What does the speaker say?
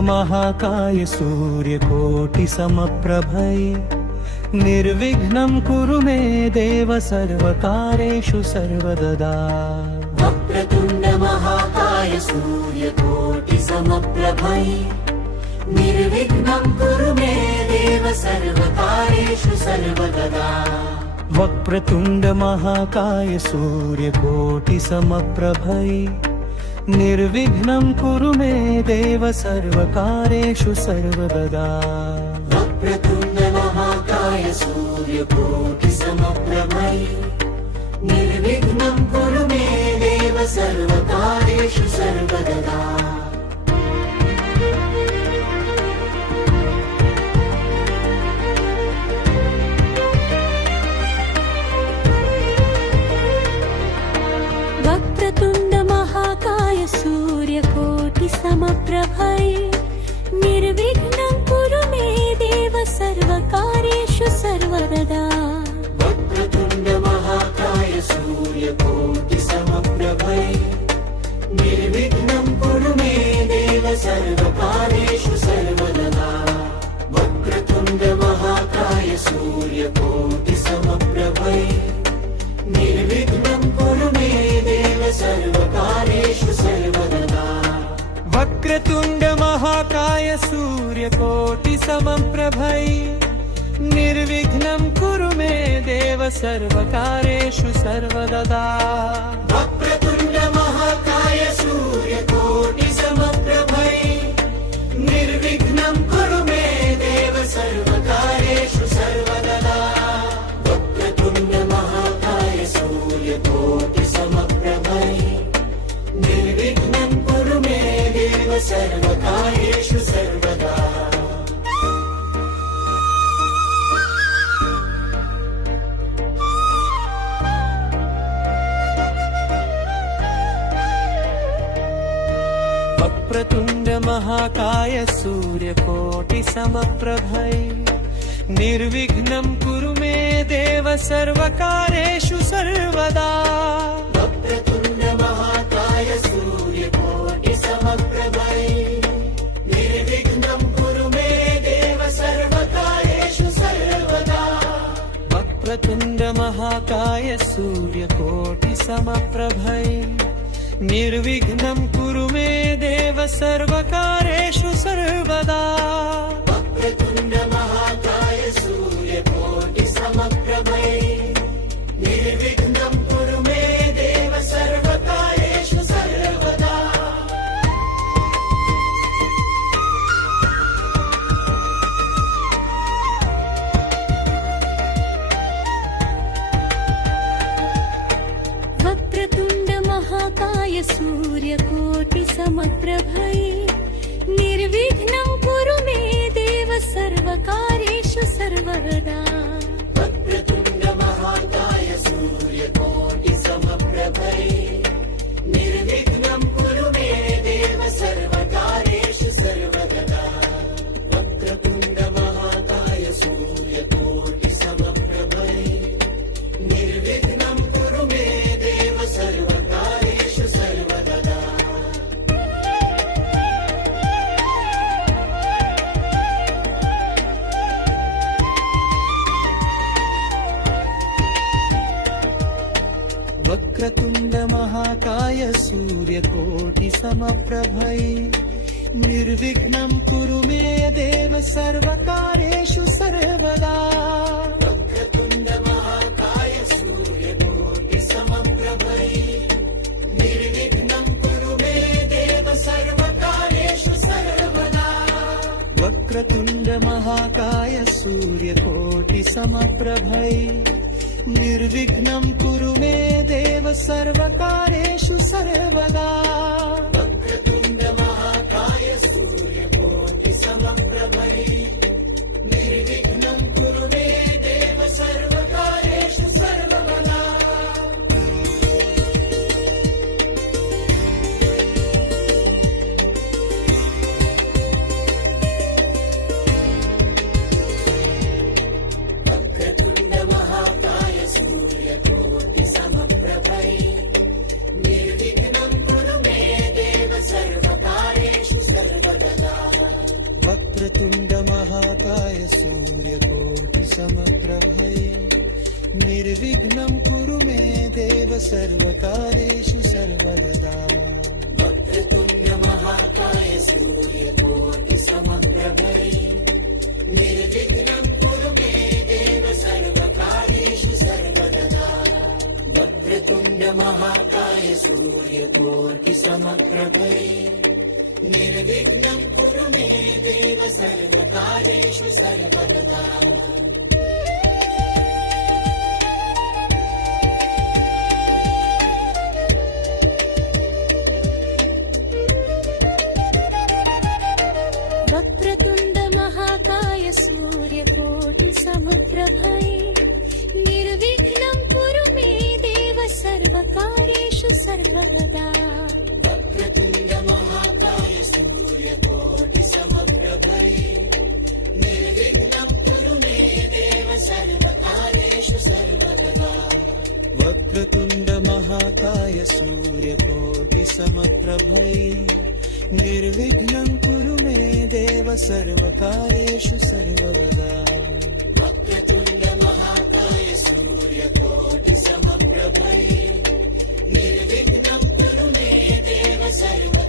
महाकाय सूर्यकोटि समप्रभै निर्विघ्नं कुरु मे देव सर्वकारेषु सर्वदा। वक्रतुण्ड महाकाय सूर्यकोटि समप्रभै निर्विघ्नं कुरु मे देव सर्वकारेषु सर्वदा। वक्रतुण्ड महाकाय सूर्यकोटि समप्रभै निर्विघ्नं कुरु मे देव सर्वकारेषु सर्वदा। वक्रतुण्ड महाकाय सूर्यकोटि समप्रभै निर्विघ्नं कुरु मे देव सर्वकारेषु सर्वदा। वक्रतुण्ड महाकाय सूर्यकोटि समप्रभै निर्विघ्नं कुरु मे देव सर्वकारेषु सर्वदा। वक्रतुण्ड महाकाय सूर्यकोटि समप्रभै निर्विघ्नं कुरु मे देव सर्वकारेषु सर्वदा। वक्रतुण्ड महाकाय सूर्यकोटि समप्रभै निर्विघ्नं कुरु मे देव सर्वकारेषु सर्वदा। वक्रतुण्ड महाकाय सूर्यकोटि समप्रभै निर्विघ्नं कुरु मे देव सर्वकारेषु सर्वदा। वक्रतुण्ड महाकाय सूर्यकोटि समप्रभै निर्विघ्नं कुरु मे देव सर्वकारेषु सर्वदा। वक्रतुण्ड महाकाय सूर्यकोटि समप्रभै निर्विघ्नं कुरु मे देव सर्वकारेषु सर्वदा। वक्रतुण्ड महाकाय सूर्यकोटि समप्रभै निर्विघ्नं कुरु मे देव सर्वकारेषु सर्वदा। वक्रतुण्ड महाकाय सूर्यकोटि समप्रभै निर्विघ्नं कुरु मे देव सर्वकारेषु सर्वदा। वक्रतुण्ड महाकाय सूर्यकोटि समप्रभै निर्विघ्नं कुरु मे देव सर्वकारेषु सर्वदा। वक्रतुण्ड महाकाय सूर्यकोटि समप्रभै निर्विघ्नं कुरु मे देव सर्वकारेषु सर्वदा। वक्रतुण्ड महाकाय सूर्यकोटि समप्रभै निर्विघ्नं कुरु मे देव सर्वकारेषु सर्वदा। वक्रतुण्ड महाकाय सूर्यकोटि समप्रभै निर्विघ्नं कुरु मे देव सर्वकारेषु सर्वदा। वक्रतुण्ड महाकाय सूर्यकोटि समप्रभै निर्विघ्नं कुरु मे देव सर्वकारेषु सर्वदा। वक्रतुण्ड महाकाय सूर्यकोटि समप्रभै निर्विघ्नं कुरु मे देव सर्वकारेषु सर्वदा। वक्रतुण्ड महाकाय सूर्यकोटि समप्रभै निर्विघ्नं कुरु मे देव सर्वकारेषु सर्वदा। वक्रतुण्ड महाकाय सूर्यकोटि समप्रभै निर्विघ्नं कुरु मे देव सर्वकारेषु सर्वदा। वक्रतुण्ड महाकाय सूर्यकोटि समप्रभै निर्विघ्नं कुरु मे देव सर्वकारेषु सर्वदा। वक्रतुण्ड महाकाय सूर्यकोटि समप्रभै निर्विघ्नं कुरु मे देव वक्रतुण्ड महाकाय सूर्यकोटि समप्रभै निर्विघ्नं कुरु मे देव सर्वकार्येषु सर्वदा वक्रतुण्ड महाकाय सूर्यकोटि समप्रभै निर्विघ्नं कुरु मे देव सर्वकार्येषु सर्वदा वक्रतुण्ड महाकाय सूर्यकोटि समप्रभै निर्विघ्नं कुरु मे देव सर्वकार्येषु सर्वदा वक्रतुण्ड महाकाय सूर्यकोटि समप्रभै निर्विघ्नं कुरु मे देव सर्वकार्येषु सर्वदा वक्रतुण्ड महाकाय सूर्यकोटि समप्रभै निर्विघ्नं कुरु मे देव सर्वकार्येषु सर्वदा वक्रतुण्ड महाकाय सूर्यकोटि समप्रभै निर्विघ्नं कुरु मे देव सर्वकार्येषु सर्वदा वक्रतुण्ड महाकाय सूर्यकोटि समप्रभै निर्विघ्नं कुरु मे देव सर्व